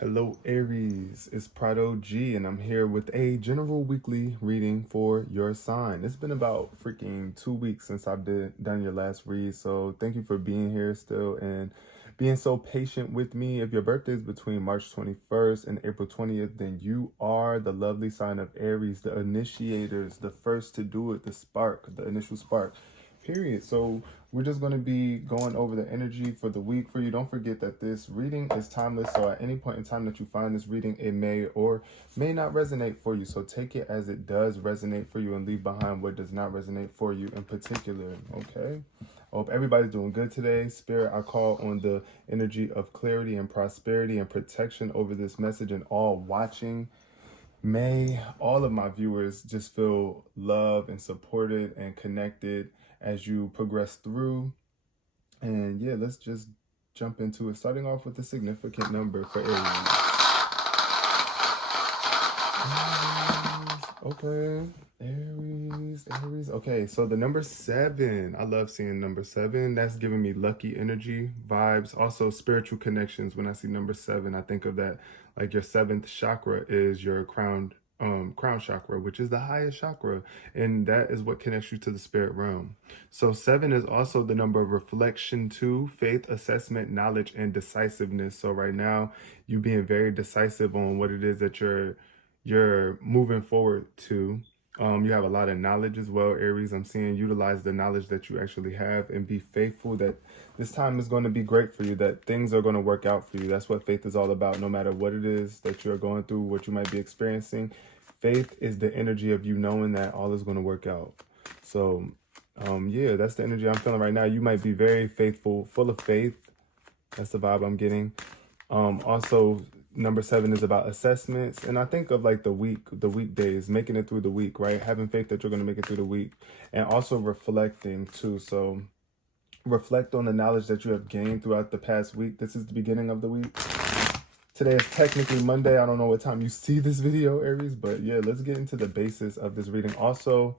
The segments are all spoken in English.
Hello Aries, it's Prado G and I'm here with a general weekly reading for your sign. It's been about freaking 2 weeks since I've done your last read, so thank you for being here still and being so patient with me. If your birthday is between March 21st and April 20th, then you are the lovely sign of Aries, the initiators, the first to do it, the spark, the initial spark. Period. So we're just going to be going over the energy for the week for you. Don't forget that this reading is timeless. So at any point in time that you find this reading, it may or may not resonate for you. So take it as it does resonate for you and leave behind what does not resonate for you in particular. Okay. I hope everybody's doing good today. Spirit, I call on the energy of clarity and prosperity and protection over this message and all watching. May all of my viewers just feel loved and supported and connected as you progress through. And yeah, let's just jump into it. Starting off with a significant number for Aries. Okay, Aries. Okay, so the number 7. I love seeing number 7. That's giving me lucky energy vibes. Also spiritual connections. When I see number 7, I think of that like your 7th chakra is your crown chakra, which is the highest chakra, and that is what connects you to the spirit realm. So 7 is also the number of reflection too, faith, assessment, knowledge, and decisiveness. So right now you being very decisive on what it is that you're moving forward to. You have a lot of knowledge as well, Aries. I'm seeing utilize the knowledge that you actually have and be faithful that this time is going to be great for you, that things are going to work out for you. That's what faith is all about. No matter what it is that you're going through, what you might be experiencing, faith is the energy of you knowing that all is going to work out. So, yeah, that's the energy I'm feeling right now. You might be very faithful, full of faith. That's the vibe I'm getting. Also, number 7 is about assessments, and I think of like the weekdays, making it through the week, right? Having faith that you're going to make it through the week, and also reflecting too. So reflect on the knowledge that you have gained throughout the past week. This is the beginning of the week. Today is technically Monday. I don't know what time you see this video, Aries, but yeah, let's get into the basis of this reading. Also,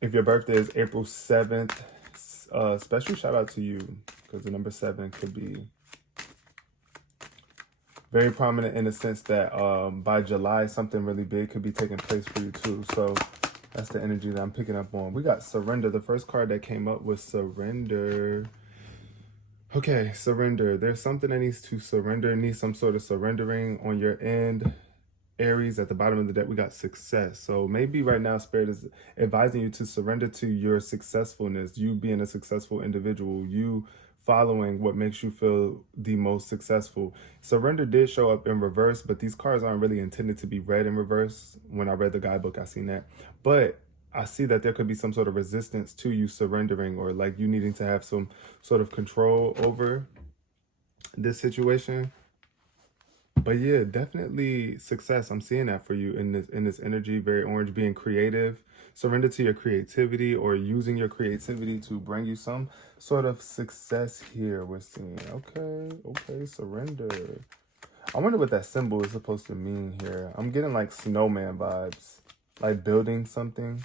if your birthday is April 7th, special shout out to you, because the number 7 could be very prominent in the sense that by July, something really big could be taking place for you too. So that's the energy that I'm picking up on. We got surrender. The first card that came up was surrender. Okay, surrender. There's something that needs to surrender, needs some sort of surrendering on your end. Aries, at the bottom of the deck, we got success. So maybe right now, Spirit is advising you to surrender to your successfulness, you being a successful individual, you following what makes you feel the most successful. Surrender did show up in reverse, but these cards aren't really intended to be read in reverse. When I read the guidebook, I seen that. But I see that there could be some sort of resistance to you surrendering, or like you needing to have some sort of control over this situation. But yeah, definitely success. I'm seeing that for you in this energy, very orange, being creative. Surrender to your creativity or using your creativity to bring you some sort of success here. We're seeing, okay, surrender. I wonder what that symbol is supposed to mean here. I'm getting like snowman vibes, like building something.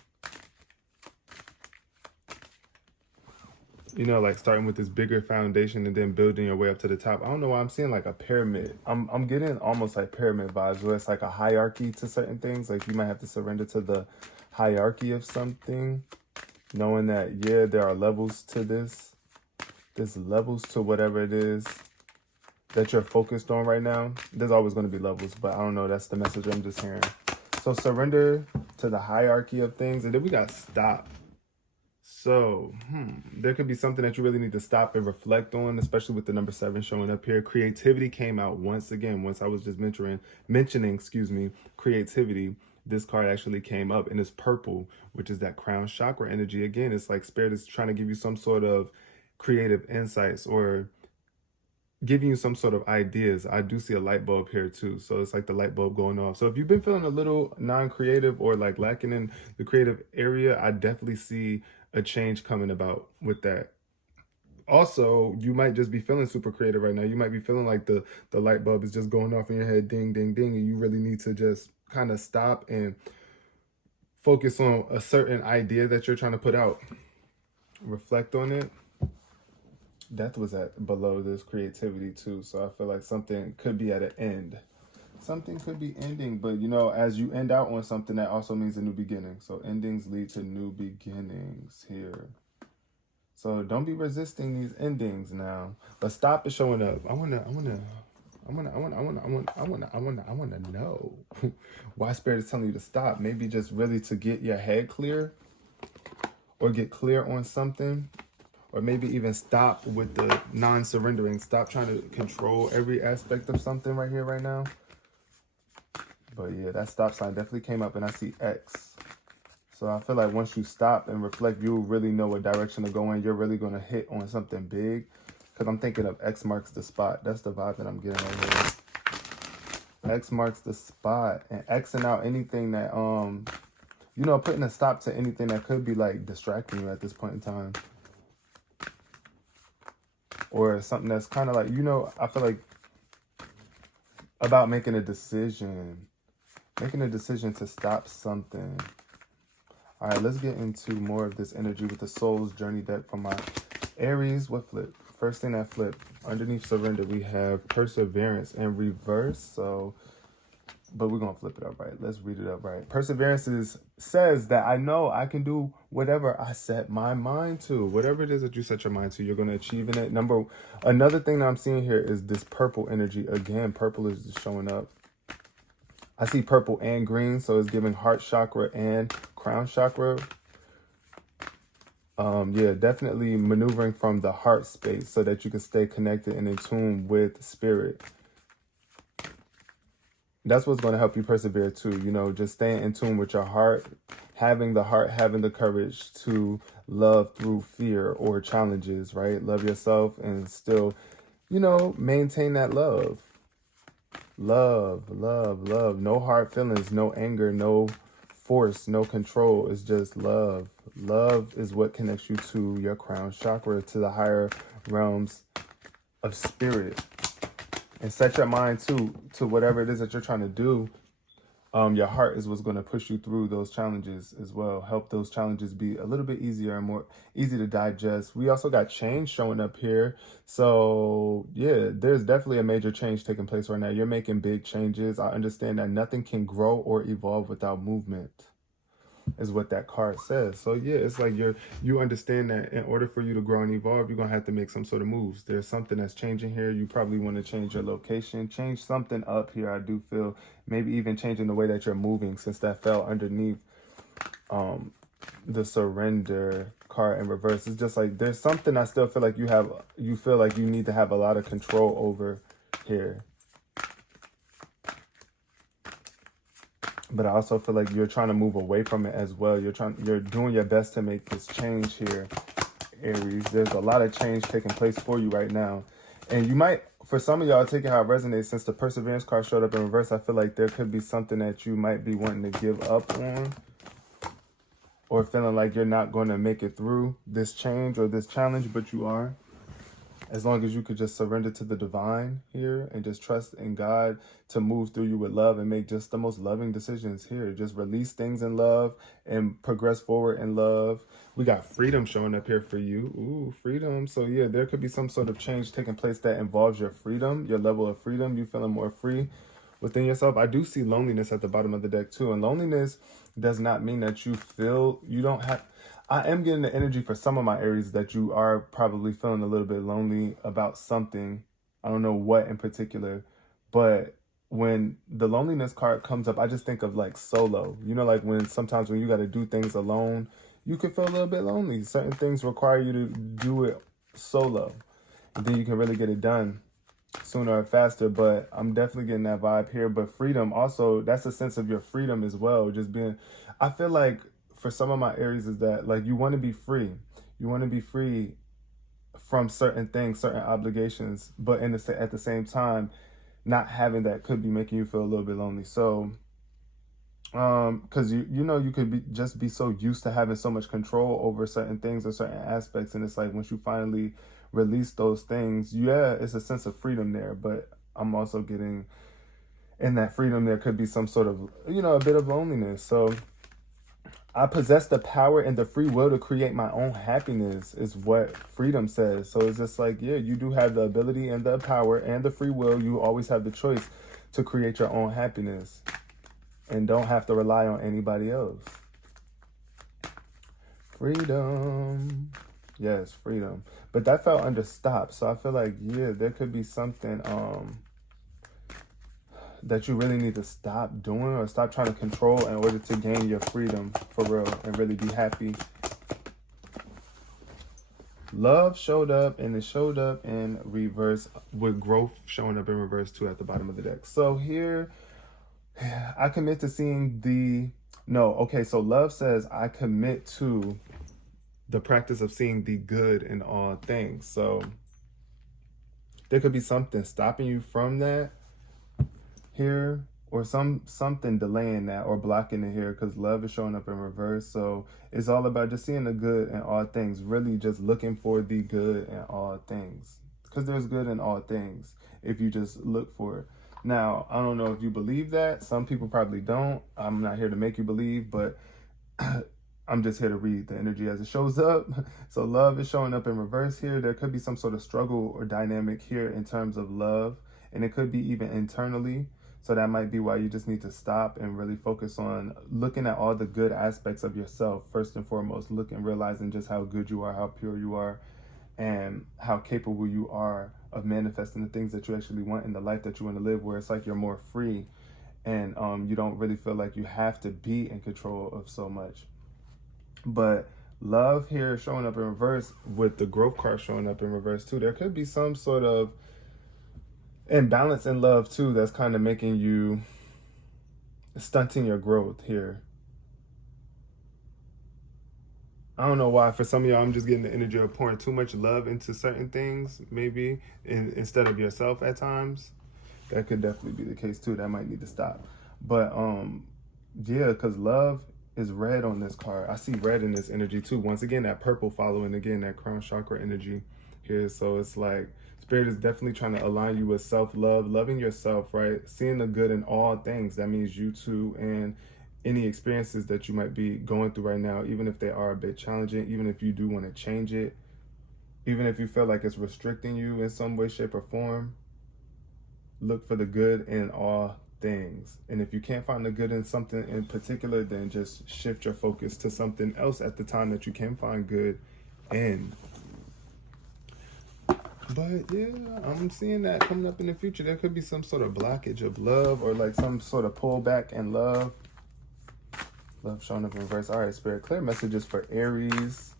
You know, like starting with this bigger foundation and then building your way up to the top. I don't know why I'm seeing like a pyramid. I'm getting almost like pyramid vibes where it's like a hierarchy to certain things. Like you might have to surrender to the hierarchy of something, knowing that, yeah, there are levels to this. There's levels to whatever it is that you're focused on right now. There's always going to be levels, but I don't know. That's the message I'm just hearing. So surrender to the hierarchy of things. And then we got stop. So, there could be something that you really need to stop and reflect on, especially with the number 7 showing up here. Creativity came out once again. Once I was just mentioning, creativity, this card actually came up and it's purple, which is that crown chakra energy. Again, it's like Spirit is trying to give you some sort of creative insights or giving you some sort of ideas. I do see a light bulb here too. So it's like the light bulb going off. So if you've been feeling a little non-creative or like lacking in the creative area, I definitely see a change coming about with that. Also, you might just be feeling super creative right now. You might be feeling like the light bulb is just going off in your head, ding, ding, ding. And you really need to just kind of stop and focus on a certain idea that you're trying to put out. Reflect on it. Death was at below this creativity too. So I feel like something could be at an end. Something could be ending, but you know, as you end out on something, that also means a new beginning. So endings lead to new beginnings here. So don't be resisting these endings now. But stop is showing up. I wanna know why Spirit is telling you to stop. Maybe just really to get your head clear, or get clear on something, or maybe even stop with the non-surrendering. Stop trying to control every aspect of something right here, right now. But yeah, that stop sign definitely came up, and I see X. So I feel like once you stop and reflect, you'll really know what direction to go in. You're really going to hit on something big. Because I'm thinking of X marks the spot. That's the vibe that I'm getting right here. X marks the spot. And Xing out anything that, you know, putting a stop to anything that could be like distracting you at this point in time. Or something that's kind of like, you know, I feel like about making a decision. Making a decision to stop something. All right, let's get into more of this energy with the Soul's Journey deck from my Aries. What flip? First thing that flipped, underneath surrender, we have perseverance in reverse. So, but we're going to flip it up right. Let's read it up right. Perseverance says that I know I can do whatever I set my mind to. Whatever it is that you set your mind to, you're going to achieve in it. Another thing that I'm seeing here is this purple energy. Again, purple is just showing up. I see purple and green, so it's giving heart chakra and crown chakra. Yeah, definitely maneuvering from the heart space so that you can stay connected and in tune with spirit. That's what's going to help you persevere too. You know, just staying in tune with your heart, having the courage to love through fear or challenges, right? Love yourself and still, you know, maintain that love. Love, love, love. No hard feelings, no anger, no force, no control. It's just love. Love is what connects you to your crown chakra, to the higher realms of spirit. And set your mind to whatever it is that you're trying to do. Your heart is what's going to push you through those challenges as well. Help those challenges be a little bit easier and more easy to digest. We also got change showing up here. So yeah, there's definitely a major change taking place right now. You're making big changes. I understand that nothing can grow or evolve without movement, is what that card says. So yeah, it's like you understand that in order for you to grow and evolve, you're gonna have to make some sort of moves. There's something that's changing here. You probably want to change your location, change something up here. I do feel maybe even changing the way that you're moving, since that fell underneath the surrender card in reverse. It's just like there's something I still feel like you feel like you need to have a lot of control over here. But I also feel like you're trying to move away from it as well. You're doing your best to make this change here, Aries. There's a lot of change taking place for you right now. And you might, for some of y'all, take it how it resonates. Since the perseverance card showed up in reverse, I feel like there could be something that you might be wanting to give up on, or feeling like you're not going to make it through this change or this challenge, but you are. As long as you could just surrender to the divine here and just trust in God to move through you with love and make just the most loving decisions here. Just release things in love and progress forward in love. We got freedom showing up here for you. Ooh, freedom. So yeah, there could be some sort of change taking place that involves your freedom, your level of freedom. You feeling more free within yourself. I do see loneliness at the bottom of the deck too. And loneliness does not mean that you don't have... I am getting the energy for some of my Aries that you are probably feeling a little bit lonely about something. I don't know what in particular, but when the loneliness card comes up, I just think of like solo. You know, like sometimes when you got to do things alone, you can feel a little bit lonely. Certain things require you to do it solo, and then you can really get it done sooner or faster. But I'm definitely getting that vibe here. But freedom also, that's a sense of your freedom as well. Just being, I feel like, for some of my Aries is that like you want to be free. You want to be free from certain things, certain obligations, but at the same time, not having that could be making you feel a little bit lonely. So, because you know you could just be so used to having so much control over certain things or certain aspects, and it's like once you finally release those things, yeah, it's a sense of freedom there. But I'm also getting in that freedom there could be some sort of, you know, a bit of loneliness. So I possess the power and the free will to create my own happiness is what freedom says. So it's just like, yeah, you do have the ability and the power and the free will. You always have the choice to create your own happiness and don't have to rely on anybody else. Freedom. Yes, freedom. But that fell under stop. So I feel like, yeah, there could be something that you really need to stop doing or stop trying to control in order to gain your freedom for real and really be happy. Love showed up, and it showed up in reverse with growth showing up in reverse too at the bottom of the deck. So here, I commit to seeing the... No, okay, so love says I commit to the practice of seeing the good in all things. So there could be something stopping you from that here, or something delaying that or blocking it here, because love is showing up in reverse. So it's all about just seeing the good in all things, really just looking for the good in all things, because there's good in all things if you just look for it. Now, I don't know if you believe that. Some people probably don't. I'm not here to make you believe, but I'm just here to read the energy as it shows up. So love is showing up in reverse here. There could be some sort of struggle or dynamic here in terms of love, and it could be even internally. So that might be why you just need to stop and really focus on looking at all the good aspects of yourself. First and foremost, look and realizing just how good you are, how pure you are, and how capable you are of manifesting the things that you actually want in the life that you want to live, where it's like you're more free and you don't really feel like you have to be in control of so much. But love here showing up in reverse with the growth card showing up in reverse too. There could be some sort of imbalance in love too that's kind of making you stunting your growth here. I don't know why. For some of y'all, I'm just getting the energy of pouring too much love into certain things, maybe instead of yourself at times. That could definitely be the case too. That might need to stop. But yeah, because love is red on this card. I see red in this energy too. Once again, that purple following again that crown chakra energy here. So it's like Spirit is definitely trying to align you with self-love, loving yourself, right? Seeing the good in all things. That means you too, and any experiences that you might be going through right now, even if they are a bit challenging, even if you do want to change it, even if you feel like it's restricting you in some way, shape, or form, look for the good in all things. And if you can't find the good in something in particular, then just shift your focus to something else at the time that you can find good in. But yeah, I'm seeing that coming up in the future. There could be some sort of blockage of love, or like some sort of pullback in love. Love showing up in reverse. All right, Spirit, clear messages for Aries.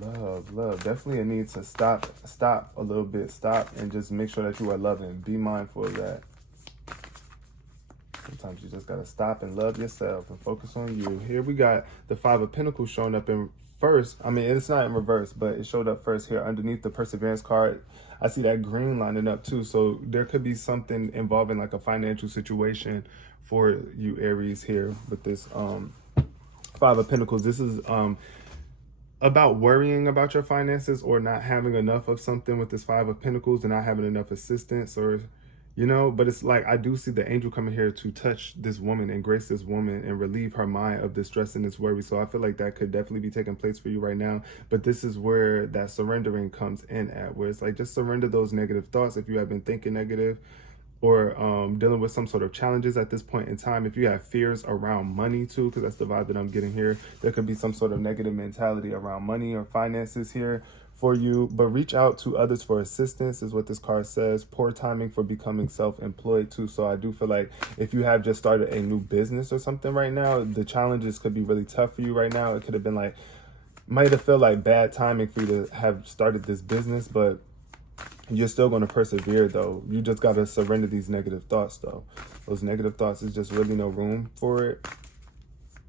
Love. Definitely a need to stop a little bit. Stop and just make sure that you are loving. Be mindful of that. Sometimes you just got to stop and love yourself and focus on you. Here we got the Five of Pentacles showing up in first. I mean, it's not in reverse, but it showed up first here underneath the Perseverance card. I see that green lining up too. So there could be something involving like a financial situation for you, Aries, here with this Five of Pentacles. This is about worrying about your finances or not having enough of something with this Five of Pentacles and not having enough assistance, or you know, but it's like I do see the angel coming here to touch this woman and grace this woman and relieve her mind of this stress and this worry. So I feel like that could definitely be taking place for you right now. But this is where that surrendering comes in at, where it's like just surrender those negative thoughts if you have been thinking negative, or dealing with some sort of challenges at this point in time. If you have fears around money too, because that's the vibe that I'm getting here, there could be some sort of negative mentality around money or finances here for you. But reach out to others for assistance is what this card says. Poor timing for becoming self-employed too. So I do feel like if you have just started a new business or something right now, the challenges could be really tough for you right now. It could have been like, might have felt like bad timing for you to have started this business, but you're still going to persevere though. You just got to surrender these negative thoughts though. Those negative thoughts is just really no room for it.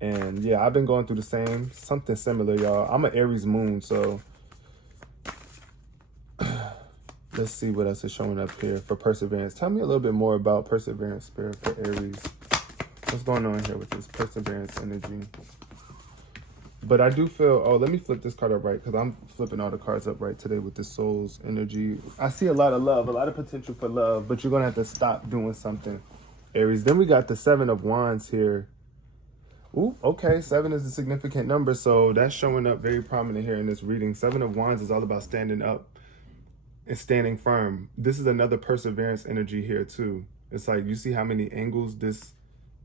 And yeah, I've been going through something similar, y'all. I'm an Aries moon, so let's see what else is showing up here for Perseverance. Tell me a little bit more about Perseverance, Spirit, for Aries. What's going on here with this Perseverance energy? But I do feel, oh, let me flip this card up right, because I'm flipping all the cards up right today with the Soul's energy. I see a lot of love, a lot of potential for love, but you're going to have to stop doing something, Aries. Then we got the Seven of Wands here. Ooh, okay, 7 is a significant number, so that's showing up very prominent here in this reading. 7 of Wands is all about standing up and standing firm. This is another perseverance energy here too. It's like you see how many angles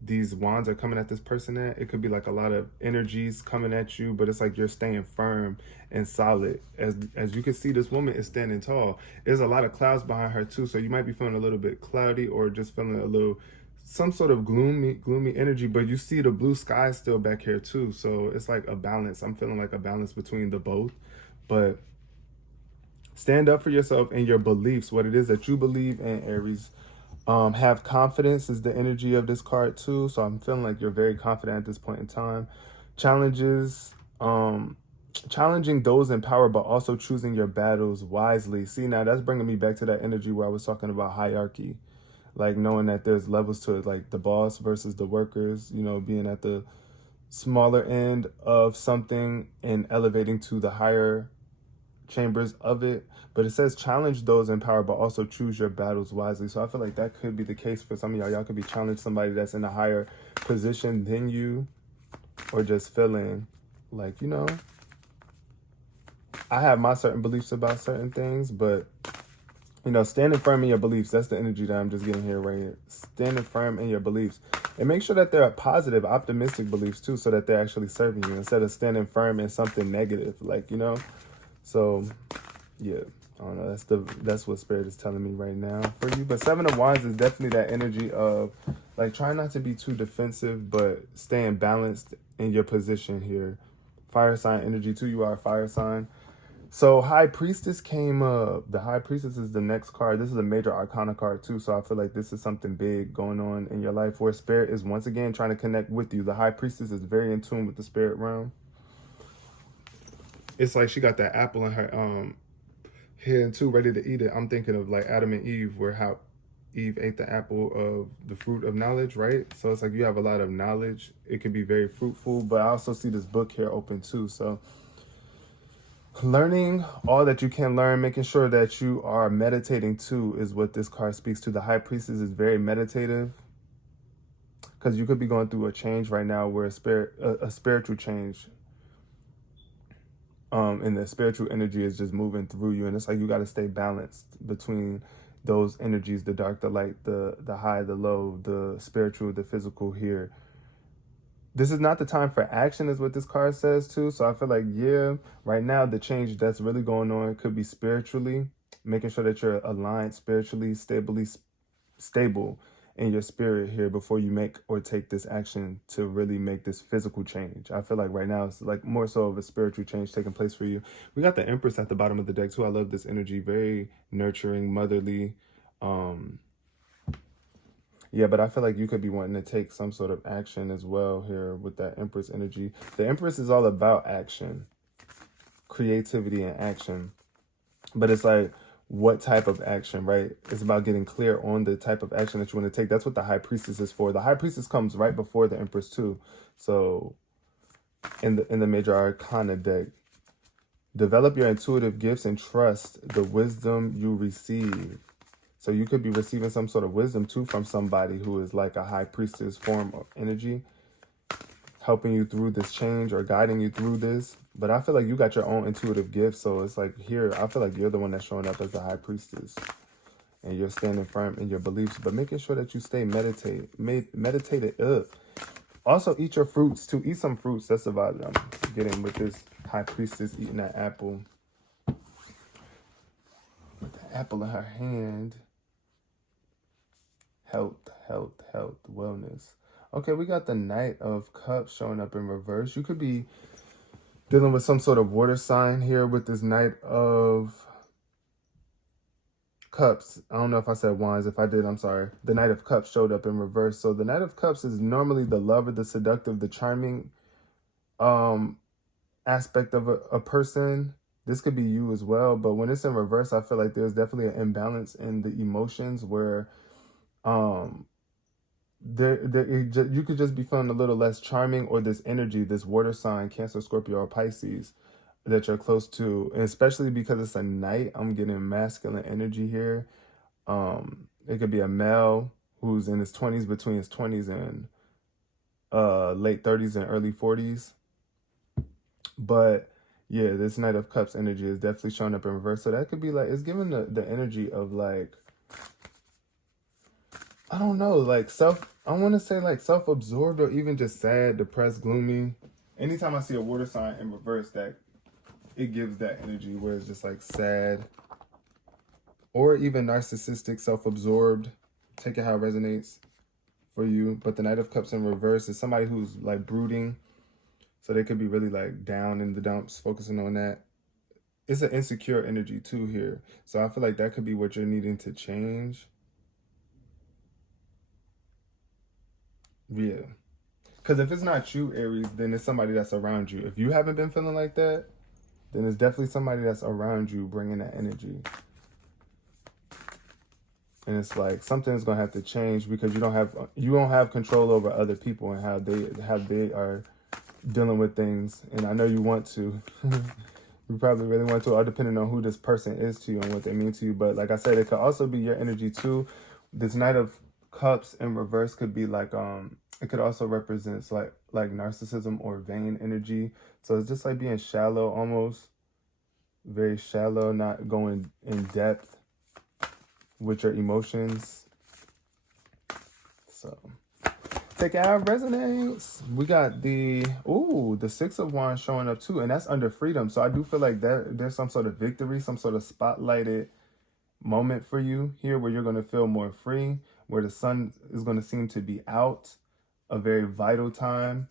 these wands are coming at this person at. It could be like a lot of energies coming at you, but it's like you're staying firm and solid. As you can see, this woman is standing tall. There's a lot of clouds behind her too, so you might be feeling a little bit cloudy or just feeling a little some sort of gloomy energy, but you see the blue sky still back here too. So it's like a balance. I'm feeling like a balance between the both. But stand up for yourself and your beliefs, what it is that you believe in, Aries. Have confidence is the energy of this card too. So I'm feeling like you're very confident at this point in time. Challenges, challenging those in power, but also choosing your battles wisely. See, now that's bringing me back to that energy where I was talking about hierarchy. Like knowing that there's levels to it, like the boss versus the workers, you know, being at the smaller end of something and elevating to the higher chambers of it. But it says challenge those in power, but also choose your battles wisely. So I feel like that could be the case for some of y'all. Y'all could be challenging somebody that's in a higher position than you, or just feeling like, you know, I have my certain beliefs about certain things, but you know, standing firm in your beliefs, that's the energy that I'm just getting here right here. Standing firm in your beliefs. And make sure that they're positive, optimistic beliefs too, so that they're actually serving you instead of standing firm in something negative, like, you know. So yeah, I don't know, that's what Spirit is telling me right now for you. But 7 of Wands is definitely that energy of like trying not to be too defensive, but staying balanced in your position here. Fire sign energy too. You are a fire sign. So High Priestess came up. The High Priestess is the next card. This is a major arcana card too. So I feel like this is something big going on in your life where Spirit is once again trying to connect with you. The High Priestess is very in tune with the spirit realm. It's like she got that apple in her hand too, ready to eat it. I'm thinking of like Adam and Eve, where how Eve ate the apple of the fruit of knowledge, right? So it's like you have a lot of knowledge. It can be very fruitful, but I also see this book here open too. So learning all that you can learn, making sure that you are meditating too is what this card speaks to. The High Priestess is very meditative because you could be going through a change right now where a spiritual change. And the spiritual energy is just moving through you, and it's like you got to stay balanced between those energies, the dark, the light, the high, the low, the spiritual, the physical here. This is not the time for action is what this card says too. So I feel like, yeah, right now the change that's really going on could be spiritually, making sure that you're aligned spiritually, stable in your spirit here before you make or take this action to really make this physical change. I feel like right now it's like more so of a spiritual change taking place for you. We got the Empress at the bottom of the deck too. I love this energy, very nurturing, motherly. Yeah, but I feel like you could be wanting to take some sort of action as well here with that Empress energy. The Empress is all about action, creativity and action. But it's like, what type of action, right? It's about getting clear on the type of action that you want to take. That's what the High Priestess is for. The High Priestess comes right before the Empress too. So in the major arcana deck, develop your intuitive gifts and trust the wisdom you receive. So you could be receiving some sort of wisdom too from somebody who is like a High Priestess form of energy, helping you through this change or guiding you through this. But I feel like you got your own intuitive gifts. So it's like here, I feel like you're the one that's showing up as the High Priestess. And you're standing firm in your beliefs, but making sure that you stay meditated up. Also eat your fruits too. Eat some fruits. That's the vibe that I'm getting with this High Priestess eating that apple. With the apple in her hand. Health, wellness. Okay, we got the Knight of Cups showing up in reverse. You could be dealing with some sort of water sign here with this Knight of Cups. I don't know if I said Wands. If I did, I'm sorry. The Knight of Cups showed up in reverse. So the Knight of Cups is normally the lover, the seductive, the charming aspect of a person. This could be you as well. But when it's in reverse, I feel like there's definitely an imbalance in the emotions where you could just be feeling a little less charming, or this energy, this water sign, Cancer, Scorpio, or Pisces that you're close to, and especially because it's a night, I'm getting masculine energy here. It could be a male who's in his 20s, between his 20s and late 30s and early 40s. But yeah, this Knight of Cups energy is definitely showing up in reverse. So that could be like, it's giving the energy of like, I don't know, like I want to say like self-absorbed or even just sad, depressed, gloomy. Anytime I see a water sign in reverse, that it gives that energy where it's just like sad or even narcissistic, self-absorbed. Take it how it resonates for you. But the Knight of Cups in reverse is somebody who's like brooding. So they could be really like down in the dumps, focusing on that. It's an insecure energy too here. So I feel like that could be what you're needing to change. Yeah. Because if it's not you, Aries, then it's somebody that's around you. If you haven't been feeling like that, then it's definitely somebody that's around you bringing that energy. And it's like something's gonna have to change because you don't have control over other people and how they are dealing with things. And I know you want to. You probably really want to, all depending on who this person is to you and what they mean to you. But like I said, it could also be your energy too. This Knight of Cups in reverse could be like it could also represent like narcissism or vain energy. So it's just like being shallow, almost very shallow, not going in depth with your emotions. So take it how it resonates. We got the Six of Wands showing up too, and that's under freedom. So I do feel like there's some sort of victory, some sort of spotlighted moment for you here where you're going to feel more free, where the sun is going to seem to be out. A very vital time,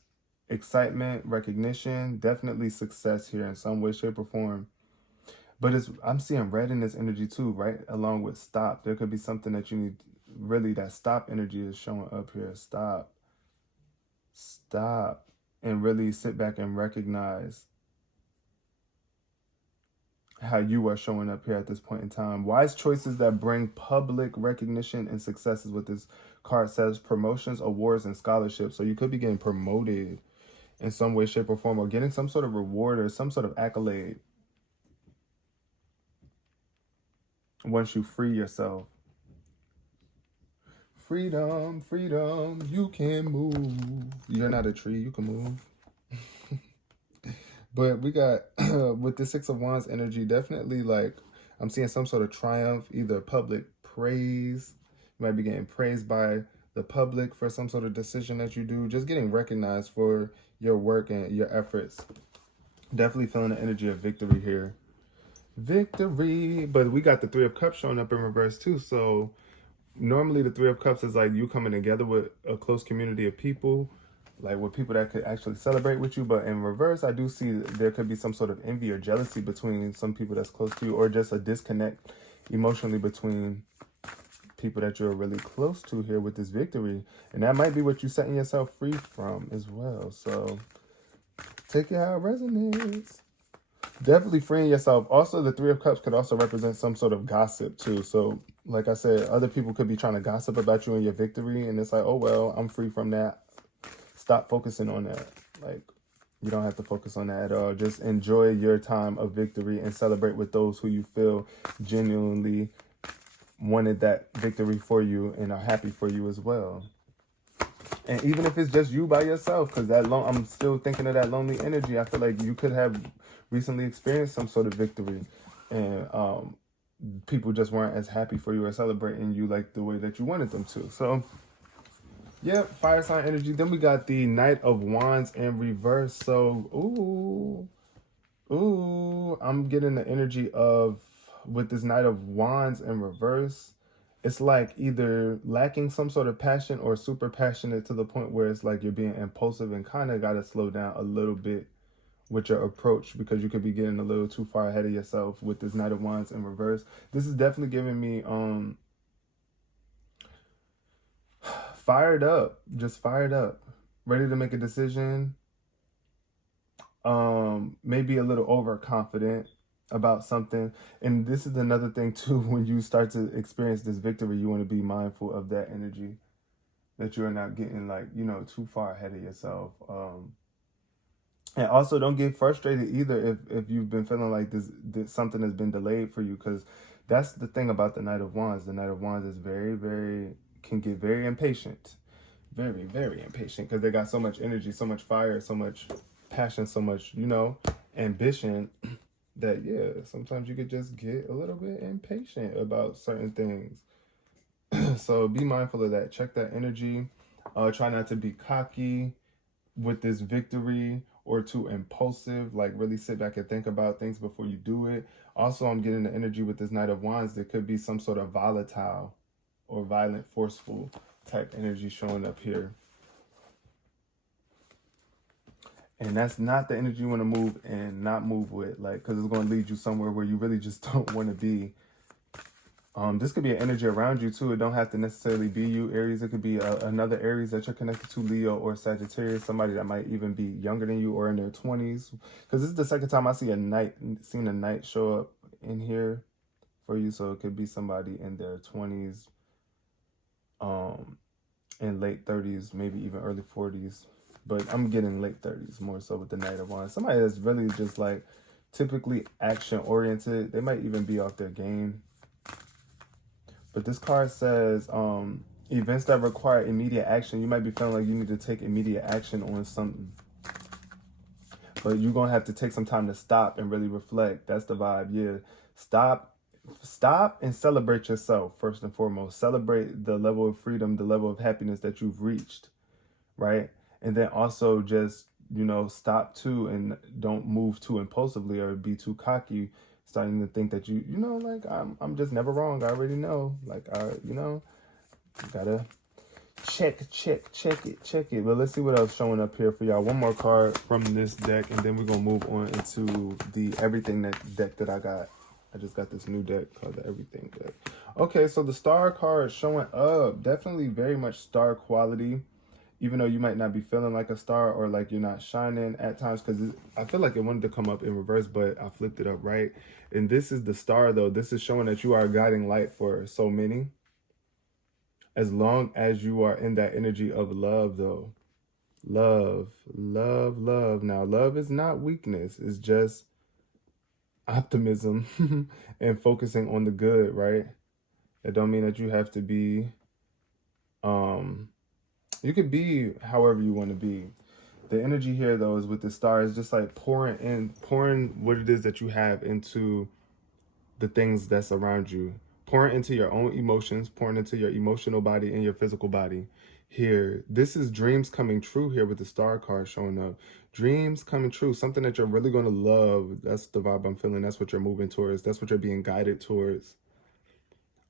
excitement, recognition, definitely success here in some way, shape, or form. But I'm seeing red in this energy too, right? Along with stop. There could be something that you need, really, that stop energy is showing up here. Stop, and really sit back and recognize how you are showing up here at this point in time. Wise choices that bring public recognition and successes. What this card says: promotions, awards, and scholarships. So you could be getting promoted in some way, shape, or form, or getting some sort of reward or some sort of accolade once you free yourself. Freedom, freedom, you can move. You're not a tree, you can move. But we got, with the Six of Wands energy, definitely like, I'm seeing some sort of triumph, either public praise. You might be getting praised by the public for some sort of decision that you do. Just getting recognized for your work and your efforts. Definitely feeling the energy of victory here. Victory. But we got the Three of Cups showing up in reverse too. So normally the Three of Cups is like you coming together with a close community of people, like with people that could actually celebrate with you. But in reverse, I do see there could be some sort of envy or jealousy between some people that's close to you, or just a disconnect emotionally between people that you're really close to here with this victory. And that might be what you're setting yourself free from as well. So take it how it resonates. Definitely freeing yourself. Also, the Three of Cups could also represent some sort of gossip too. So like I said, other people could be trying to gossip about you and your victory. And it's like, oh, well, I'm free from that. Stop focusing on that. Like, you don't have to focus on that at all. Just enjoy your time of victory and celebrate with those who you feel genuinely wanted that victory for you and are happy for you as well. And even if it's just you by yourself, because I'm still thinking of that lonely energy. I feel like you could have recently experienced some sort of victory, and people just weren't as happy for you or celebrating you like the way that you wanted them to. So yeah, fire sign energy. Then we got the Knight of Wands in reverse. So I'm getting the energy of, with this Knight of Wands in reverse, it's like either lacking some sort of passion or super passionate to the point where it's like you're being impulsive and kind of got to slow down a little bit with your approach, because you could be getting a little too far ahead of yourself with this Knight of Wands in reverse. This is definitely giving me fired up, just fired up, ready to make a decision. Maybe a little overconfident about something. And this is another thing too, when you start to experience this victory, you want to be mindful of that energy, that you're not getting like, too far ahead of yourself. And also don't get frustrated either if you've been feeling like this something has been delayed for you, because that's the thing about the Knight of Wands. The Knight of Wands is can get very impatient, very, very impatient because they got so much energy, so much fire, so much passion, so much, you know, ambition that, yeah, sometimes you could just get a little bit impatient about certain things. So be mindful of that. Check that energy. Try not to be cocky with this victory or too impulsive. Like really sit back and think about things before you do it. Also, I'm getting the energy with this Knight of Wands. There could be some sort of volatile or violent, forceful type energy showing up here. And that's not the energy you want to move and not move with, like, because it's going to lead you somewhere where you really just don't want to be. This could be an energy around you too. It don't have to necessarily be you, Aries. It could be another Aries that you're connected to, Leo or Sagittarius, somebody that might even be younger than you or in their 20s. Because this is the second time I see seen a knight show up in here for you. So it could be somebody in their 20s, in late 30s, maybe even early 40s. But I'm getting late 30s more so with the Knight of Wands. Somebody that's really just like typically action oriented. They might even be off their game. But this card says events that require immediate action. You might be feeling like you need to take immediate action on something. But you're going to have to take some time to stop and really reflect. That's the vibe. Yeah. Stop and celebrate yourself first and foremost. Celebrate the level of freedom, the level of happiness that you've reached, right? And then also just, you know, stop too and don't move too impulsively or be too cocky, starting to think that you know, like I'm just never wrong. I already know. Like you know, you gotta check it. But let's see what else showing up here for y'all. One more card from this deck, and then we're gonna move on into the everything deck that I got. I just got this new deck called the Everything deck. Okay, so the star card showing up, definitely very much star quality. Even though you might not be feeling like a star or like you're not shining at times, because I feel like it wanted to come up in reverse, but I flipped it up right. And this is the star, though. This is showing that you are a guiding light for so many. As long as you are in that energy of love, though. Love. Now, love is not weakness. It's just optimism and focusing on the good, right? It don't mean that you have to be... You could be however you want to be. The energy here, though, is with the stars, just like pouring what it is that you have into the things that's around you. Pouring into your own emotions, pouring into your emotional body and your physical body. Here, this is dreams coming true here with the star card showing up. Dreams coming true, something that you're really going to love. That's the vibe I'm feeling. That's what you're moving towards. That's what you're being guided towards.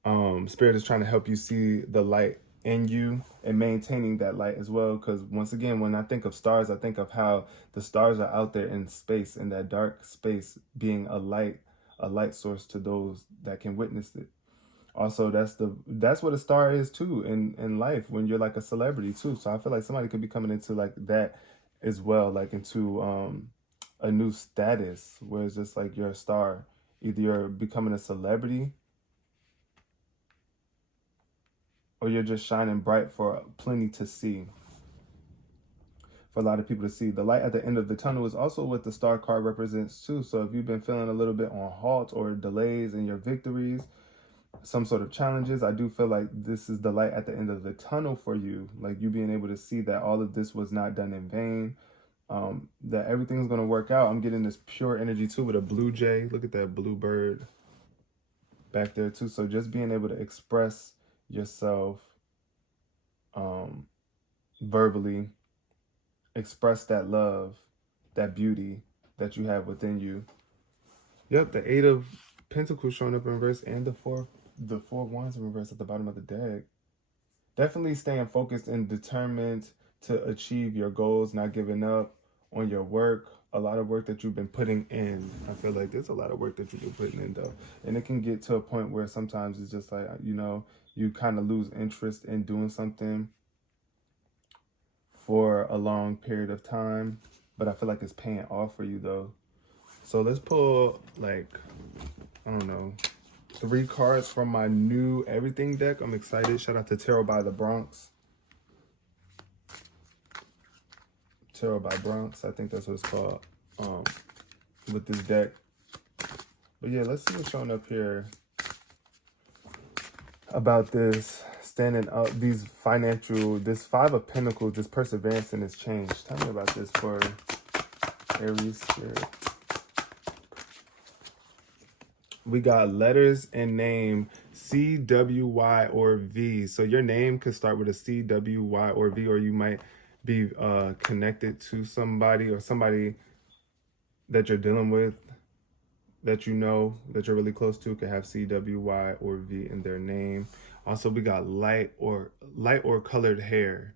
Spirit is trying to help you see the light in you and maintaining that light as well, because once again, when I think of stars, I think of how the stars are out there in space, in that dark space, being a light source to those that can witness it. Also, that's what a star is too in life, when you're like a celebrity too. So I feel like somebody could be coming into like that as well, like into a new status where it's just like you're a star. Either you're becoming a celebrity, or you're just shining bright for plenty to see, for a lot of people to see. The light at the end of the tunnel is also what the star card represents too. So if you've been feeling a little bit on halt or delays in your victories, some sort of challenges, I do feel like this is the light at the end of the tunnel for you. Like you being able to see that all of this was not done in vain, that everything's going to work out. I'm getting this pure energy too with a blue jay. Look at that blue bird back there too. So just being able to express yourself verbally, express that love, that beauty that you have within you. Yep, the 8 of Pentacles showing up in reverse, and the four wands in reverse at the bottom of the deck. Definitely staying focused and determined to achieve your goals, not giving up on your work. A lot of work that you've been putting in. I feel like there's a lot of work that you've been putting in, though. And it can get to a point where sometimes it's just like, you know, you kind of lose interest in doing something for a long period of time. But I feel like it's paying off for you, though. So let's pull, like, I don't know, 3 cards from my new Everything deck. I'm excited. Shout out to Tarot by the Bronx. Tarot by Bronx, I think that's what it's called, with this deck. But yeah, let's see what's showing up here about this standing up, this Five of Pentacles, this perseverance and this change. Tell me about this for Aries spirit. We got letters and name C, W, Y, or V. So your name could start with a C, W, Y, or V, or you might be connected to somebody or somebody that you're dealing with, that you know, that you're really close to, could have C, W, Y, or V in their name. Also, we got light or colored hair.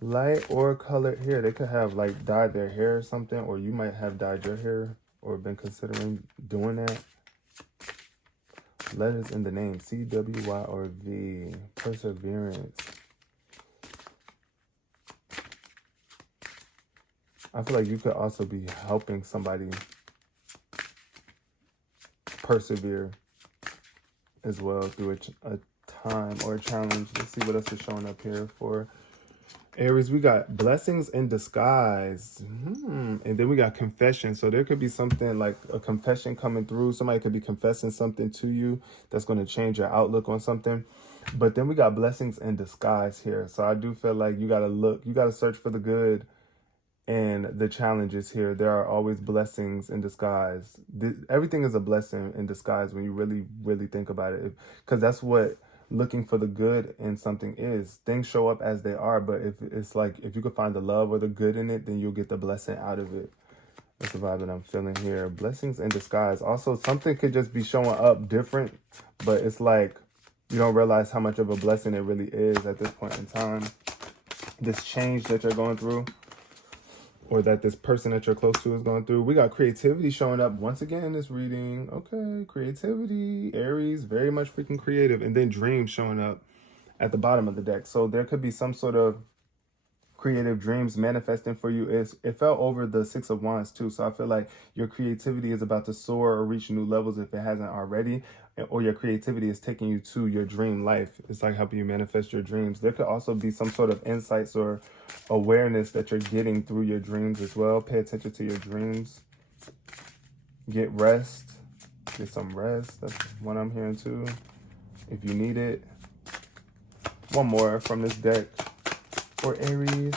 Light or colored hair. They could have like dyed their hair or something, or you might have dyed your hair or been considering doing that. Letters in the name C, W, Y, or V. Perseverance. I feel like you could also be helping somebody persevere as well through a time or a challenge. Let's see what else is showing up here for Aries. We got blessings in disguise. And then we got confession. So there could be something like a confession coming through. Somebody could be confessing something to you that's going to change your outlook on something. But then we got blessings in disguise here. So I do feel like you got to search for the good and the challenges here. There are always blessings in disguise. Everything is a blessing in disguise when you really, really think about it. Because that's what looking for the good in something is. Things show up as they are, but if you could find the love or the good in it, then you'll get the blessing out of it. That's the vibe that I'm feeling here. Blessings in disguise. Also, something could just be showing up different, but it's like you don't realize how much of a blessing it really is at this point in time. This change that you're going through, or that this person that you're close to is going through. We got creativity showing up once again in this reading. Okay, creativity, Aries, very much freaking creative. And then dreams showing up at the bottom of the deck. So there could be some sort of creative dreams manifesting for you. It fell over the Six of Wands too. So I feel like your creativity is about to soar or reach new levels if it hasn't already, or your creativity is taking you to your dream life. It's like helping you manifest your dreams. There could also be some sort of insights or awareness that you're getting through your dreams as well. Pay attention to your dreams. Get rest. Get some rest. That's what I'm hearing too, if you need it. One more from this deck for Aries.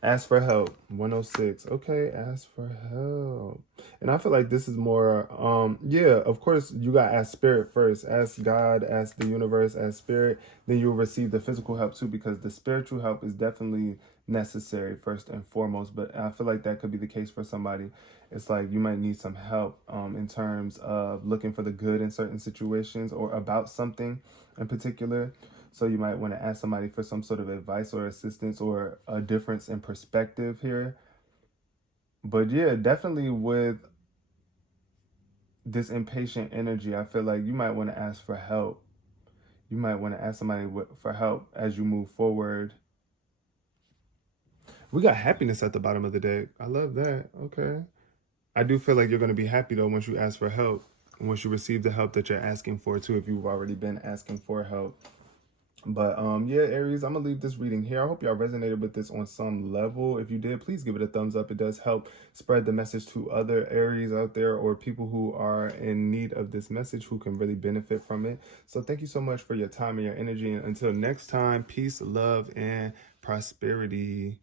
Ask for help. 106. Okay, ask for help. And I feel like this is more, yeah, of course, you got to ask spirit first. Ask God, ask the universe, ask spirit. Then you'll receive the physical help too, because the spiritual help is definitely necessary first and foremost. But I feel like that could be the case for somebody. It's like you might need some help in terms of looking for the good in certain situations or about something in particular. So you might want to ask somebody for some sort of advice or assistance or a difference in perspective here. But yeah, definitely with this impatient energy, I feel like you might want to ask for help. You might want to ask somebody for help as you move forward. We got happiness at the bottom of the deck. I love that. Okay. I do feel like you're going to be happy though once you ask for help. Once you receive the help that you're asking for too, if you've already been asking for help. But yeah, Aries, I'm gonna leave this reading here. I hope y'all resonated with this on some level. If you did, please give it a thumbs up. It does help spread the message to other Aries out there, or people who are in need of this message, who can really benefit from it. So thank you so much for your time and your energy. And until next time, peace, love, and prosperity.